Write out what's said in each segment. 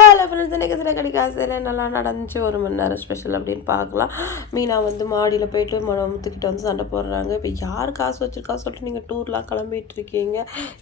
Hello friends இன்றைக்கி சில கடிக்காசில் நல்லா நடந்துச்சு? ஒரு மணி நேரம் ஸ்பெஷல் அப்படின்னு பார்க்கலாம். மீனா வந்து மாடியில் போயிட்டு முத்துக்கிட்ட வந்து சண்டை போடுறாங்க. இப்போ யார் காசு வச்சுருக்கா சொல்லிட்டு நீங்கள் டூர்லாம் கிளம்பிட்டு இருக்கீங்க.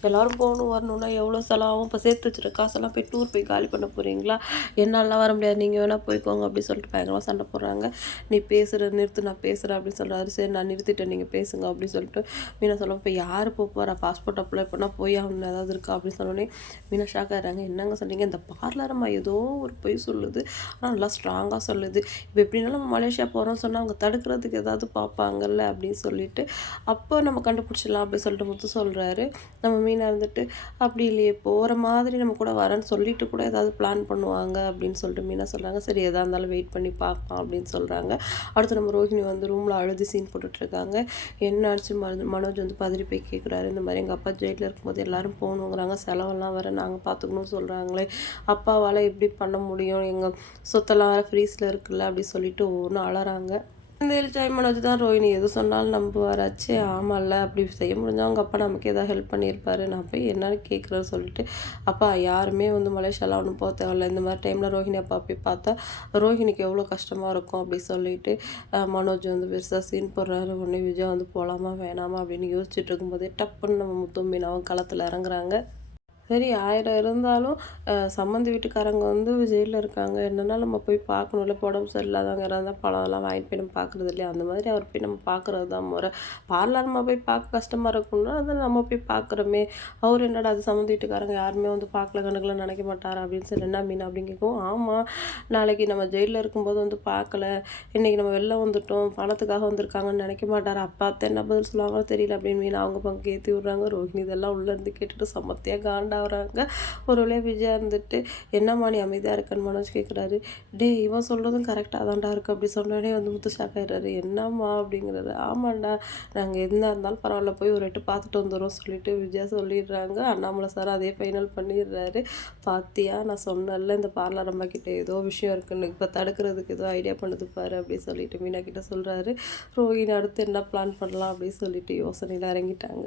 எல்லோரும் போகணும் வரணும்னா எவ்வளோ செலவாகும்? இப்போ சேர்த்து வச்சுருக்க காசெல்லாம் போய் டூர் போய் காலி பண்ண போகிறீங்களா என்னாலாம் வர முடியாது. நீங்கள் வேணால் போய்க்கோங்க அப்படின்னு சொல்லிட்டு பயங்கரமாக சண்டை போடுறாங்க. நீ பேசுகிற நிறுத்து நான் பேசுகிறேன் அப்படின்னு சொல்கிறாரு சரி நான் நிறுத்திட்டேன் நீங்கள் பேசுங்க அப்படின்னு சொல்லிட்டு மீனா சொல்லுவோம் இப்போ யார் போக போகிறா பாஸ்போர்ட் அப்ளை பண்ணால் போய் ஆகணும் ஏதாவது இருக்கா அப்படின்னு சொன்னோடனே மீனா ஷாக் ஆகிறாங்க என்னங்க சொன்னீங்க? இந்த பார்லரம்மா ஏதோ ஒரு பொய் சொல்லுது. ஆனால் நல்லா ஸ்ட்ராங்காக சொல்லுது. இப்போ எப்படினாலும் நம்ம மலேசியா போகிறோம்னு சொன்னால் அவங்க தடுக்கிறதுக்கு ஏதாவது பார்ப்பாங்கல்ல அப்படின்னு சொல்லிட்டு அப்போ நம்ம கண்டுபிடிச்சிடலாம் அப்படின்னு சொல்லிட்டு முத்து சொல்கிறாரு நம்ம மீனாக இருந்துட்டு அப்படி இல்லையே போகிற மாதிரி நம்ம கூட வரேன்னு சொல்லிட்டு கூட ஏதாவது பிளான் பண்ணுவாங்க அப்படின்னு சொல்லிட்டு மீனா சொல்கிறாங்க சரி எதாக இருந்தாலும் வெயிட் பண்ணி பார்க்கலாம் அப்படின்னு சொல்கிறாங்க அடுத்து நம்ம ரோஹிணி வந்து ரூமில் அழுது சீன் போட்டுட்ருக்காங்க என்ன ஆச்சு? மனோஜ் வந்து பதறி போய் கேட்குறாரு இந்த மாதிரி எங்கள் அப்பா ஜெயிலில் இருக்கும்போது எல்லோரும் போகணுங்கிறாங்க. செலவெல்லாம் வர நாங்கள் பார்த்துக்கணும்னு சொல்கிறாங்களே அப்பாவால் எப்படி பண்ண முடியும்? எங்கள் சொத்தெல்லாம் வேறு ஃப்ரீஸில் இருக்குல்ல? அப்படி சொல்லிட்டு ஒவ்வொன்றும் அழறாங்க இந்த எலிச்சாய் மனோஜ் தான் ரோஹினி எது சொன்னாலும் நம்புவாராச்சு. ஆமாம்ல அப்படி செய்ய முடிஞ்சால் அவங்க அப்பா நமக்கு ஏதாவது ஹெல்ப் பண்ணியிருப்பாரு. நான் போய் என்னன்னு கேட்குறேன்னு சொல்லிட்டு அப்பா யாருமே வந்து மலேசியாலாம் ஒன்றும் போக தேவையில்ல. இந்த மாதிரி டைமில் ரோஹினி அப்பா போய் பார்த்தா ரோஹினிக்கு எவ்வளோ கஷ்டமாக இருக்கும்? அப்படி சொல்லிட்டு மனோஜ் வந்து பெருசாக சீன் போடுறாரு. உடனே விஜய் வந்து போகலாமா வேணாமா? அப்படின்னு யோசிச்சுட்டு இருக்கும்போதே டப்புன்னு நம்ம முத்தும்பினாவும் களத்தில் இறங்குறாங்க. சரி ஆயிரம் இருந்தாலும் சம்மந்தி வீட்டுக்காரங்க வந்து ஜெயிலில் இருக்காங்க. என்னென்னா நம்ம போய் பார்க்கணும்ல உடம்பு சரியில்லாதவங்க இருந்தால் பழம்லாம் வாங்கிட்டு போய் நம்ம பார்க்குறது இல்லையா? அந்த மாதிரி அவர் போய் நம்ம பார்க்குறது தான் முறை. பார்லர் நம்ம போய் பார்க்க கஷ்டமாக இருக்கும்னா அதை நம்ம போய் பார்க்குறோமே. அவர் என்னடா அது சம்மந்தி வீட்டுக்காரங்க யாருமே வந்து பார்க்கல கணக்கில் நினைக்க மாட்டார் அப்படின்னு சொல்லி என்ன மீன் அப்படின்னு கேட்கும் ஆமாம் நாளைக்கு நம்ம ஜெயிலில் இருக்கும்போது வந்து பார்க்கல. இன்றைக்கி நம்ம வெளில வந்துட்டோம் பணத்துக்காக வந்திருக்காங்கன்னு நினைக்க மாட்டார்? அப்பா என்ன பதில் சொல்லுவாங்களோ தெரியல அப்படின்னு மீன் அவங்க பங்கு ஏற்றி விட்றாங்க. ரோஹினி இதெல்லாம் உள்ளேருந்து கேட்டுட்டு சமத்தையாக காண்டா வராங்க ஒரு வழியாக விஜயா இருந்துட்டு என்னம்மா நீ அமைதியாக இருக்கன்னு மனோஜ் கேட்குறாரு டே இவன் சொல்கிறதும் கரெக்டாக தான்டா இருக்குது அப்படி சொன்னோடனே வந்து முத்து ஷாக் ஆகிடுறாரு என்னம்மா அப்படிங்கிறது ஆமாண்டா நாங்கள் என்ன இருந்தாலும் பரவாயில்ல போய் ஒரு எட்டு பார்த்துட்டு வந்துடும் சொல்லிட்டு விஜயா சொல்லிடுறாங்க. அண்ணாமலை சார் அதே ஃபைனல் பண்ணிடுறாரு. பாத்தியா நான் சொன்னல இந்த பார்லர் அம்மாக்கிட்ட ஏதோ விஷயம் இருக்குன்னு. இப்போ தடுக்கிறதுக்கு ஏதோ ஐடியா பண்ணுது பாரு அப்படின்னு சொல்லிட்டு மீனா கிட்ட சொல்கிறாரு ரோஹின் அடுத்து என்ன பிளான் பண்ணலாம்? அப்படின்னு சொல்லிட்டு யோசனையில் இறங்கிட்டாங்க.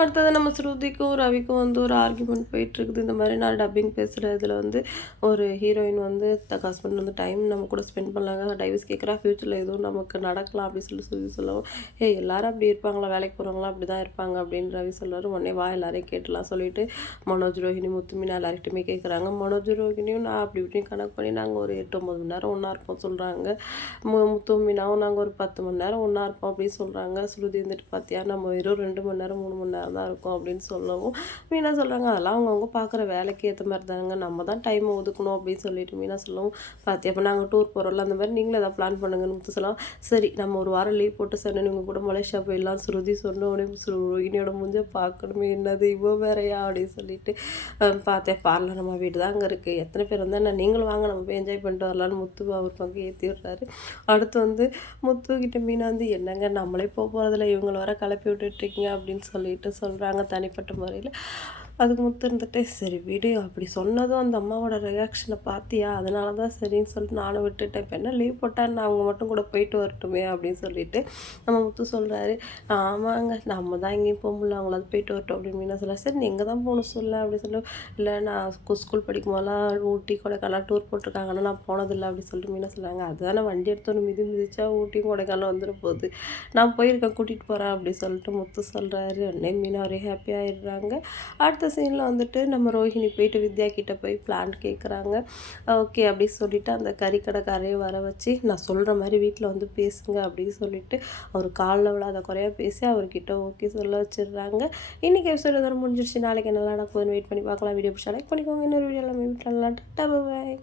அடுத்தது நம்ம ஸ்ருதிக்கும் ரவிக்கும் வந்து ஒரு ஆர்குமெண்ட் போயிட்டுருக்குது. இந்த மாதிரி நான் டப்பிங் பேசுகிற இதில் வந்து ஒரு ஹீரோயின் வந்து த ஹஸ்பண்ட் வந்து டைம் நம்ம கூட ஸ்பெண்ட் பண்ணலாங்க டைவர்ஸ் கேட்குறா ஃப்யூச்சரில் எதுவும் நமக்கு நடக்கலாம் அப்படின்னு சொல்லி ஸ்ருதி சொல்லவும் ஏ எல்லாரும் அப்படி இருப்பாங்களா? வேலைக்கு போகிறவங்களாம் அப்படி தான் இருப்பாங்க. அப்படின்னு ரவி சொல்லுவார். உடனே வா எல்லாரையும் கேட்டலாம் சொல்லிட்டு மனோஜ் ரோஹினி முத்துமினா எல்லார்கிட்டையுமே கேட்குறாங்க மனோஜ் ரோஹினியும் நான் அப்படி இப்படின்னு கணக்கு பண்ணி நாங்கள் ஒரு எட்டு ஒம்பது மணி நேரம் ஒன்றா இருப்போம் சொல்கிறாங்க மு முத்துமினாவும் நாங்கள் ஒரு பத்து மணி நேரம் ஒன்றா இருப்போம் அப்படின்னு சொல்கிறாங்க ஸ்ருதி வந்துட்டு பார்த்தியா நம்ம வெறும் ரெண்டு மணி நேரம் மூணு மணி நேரம் தான் இருக்கும் அப்படின்னு சொல்லவும். மீனா சொல்கிறாங்க அதெல்லாம் அவங்கவுங்க பார்க்குற வேலைக்கு ஏற்ற மாதிரி தானுங்க. நம்ம தான் டைம் ஒதுக்கணும் அப்படின்னு சொல்லிட்டு மீனா சொல்லவும். பார்த்தி அப்போ நாங்கள் டூர் போகிறோம்ல அந்த மாதிரி நீங்களும் எதாவது பிளான் பண்ணுங்கன்னு முத்து சொல்லலாம் சரி நம்ம ஒரு வாரம் லீவ் போட்டு சொன்னேன் நீங்கள் கூட மலேசியா போயிடலாம் சுருதி சொன்ன உடனே ரோஹினியோட முடிஞ்ச பார்க்கணுமே என்னது இவ்வளோ வேறையா அப்படின்னு சொல்லிட்டு. பார்த்தேன் பார்லர் நம்ம வீடு தான் அங்கே இருக்குது எத்தனை பேர் வந்தால் நான் நீங்களும் வாங்க நம்ம போய் என்ஜாய் பண்ணிட்டு வரலான்னு முத்து அவர் பங்கு ஏற்றி விடுறாரு. அடுத்து வந்து முத்து கிட்ட மீனா வந்து என்னங்க நம்மளே போக போகிறதில்ல இவங்களை வர கிளப்பி விட்டுட்ருக்கீங்க அப்படின்னு சொல்லிட்டு சொல்கிறாங்க தனிப்பட்ட முறையில். அதுக்கு முத்து இருந்துட்டு சரி விடு அப்படி சொன்னதும் அந்த அம்மாவோட ரியாக்ஷனை பார்த்தியா அதனால தான் சரின்னு சொல்லிட்டு நானும் விட்டுட்டேன். இப்போ என்ன லீவ் போட்டால் நான் அவங்க மட்டும் கூட போயிட்டு வரட்டுமே அப்படின்னு சொல்லிட்டு நம்ம முத்து சொல்கிறாரு ஆமாங்க நம்ம தான் எங்கேயும் போக முடியல. அவங்களாவது போயிட்டு வரட்டும் அப்படின்னு மீனா சொல்ல சரி நீ எங்கே தான் போகணும் சொல்ல? அப்படின்னு சொல்லி இல்லை நான் ஸ்கூல் படிக்கும் போதெல்லாம் ஊட்டி கொடைக்கானல் டூர் போட்டிருக்காங்க. ஆனால் நான் போனதில்லை அப்படின்னு சொல்லிட்டு மீனா சொல்கிறாங்க அதுதானே வண்டி எடுத்தோன்னு மிதி மிதிச்சா ஊட்டியும் கொடைக்கானல் வந்துட போகுது. நான் போயிருக்கேன் கூட்டிகிட்டு போகிறேன் அப்படின்னு சொல்லிட்டு முத்து சொல்கிறாரு உடனே மீனா ஒரே ஹாப்பியாகிடுறாங்க அடுத்த சீனில் வந்துட்டு நம்ம ரோஹிணி போயிட்டு வித்யா கிட்டே போய் பிளான் கேட்குறாங்க ஓகே அப்படி சொல்லிவிட்டு அந்த கறிக்கடைக்காரையை வர வச்சு நான் சொல்கிற மாதிரி வீட்டில் வந்து பேசுங்க அப்படின்னு சொல்லிட்டு அவர் காலில் விழாத குறையாக பேசி அவர்கிட்ட ஓகே சொல்ல வச்சிடுறாங்க. இன்றைக்கி எபிசோட் எதாவது முடிஞ்சிருச்சு. நாளைக்கு என்ன நடக்குதுன்னு வெயிட் பண்ணி பார்க்கலாம். வீடியோ பிடிச்சா லைக் பண்ணிக்கோங்க. இன்னொரு வீடியோ மீட் வீட்டில் டாட்டா பாய்